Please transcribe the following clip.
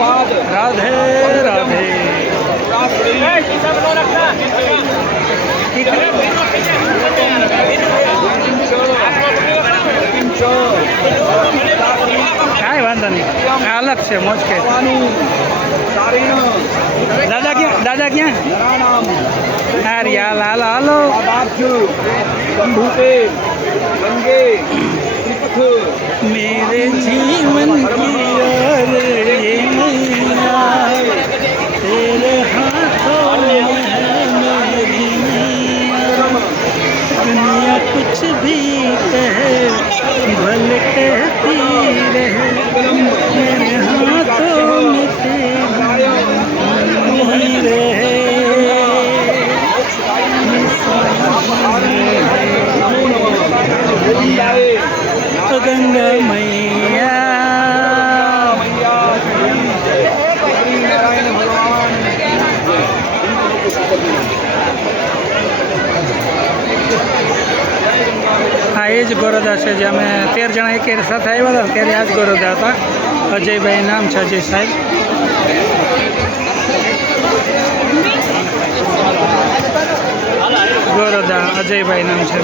રાધે રાધે. કાંઈ વાંધો નહીં, આ અલગ છે મોજ કે. દાદા ક્યાં હારી હાલ હાલો હાલો. मेरे जीवन की यार ये मैया तेरे हाथों में है मेरी मैया. दुनिया कुछ भी कहे भले कहती रहे मेरे हाथों में तेरी रहे. गंगा मैया આ એ જ ગોરદા છે જે અમે 13 જણા એક સાથે આવ્યા હતા ત્યારે આ જ ગોરદા હતા. અજયભાઈ નામ છે, અજય સાહેબ. ગોરદા અજયભાઈ નામ છે.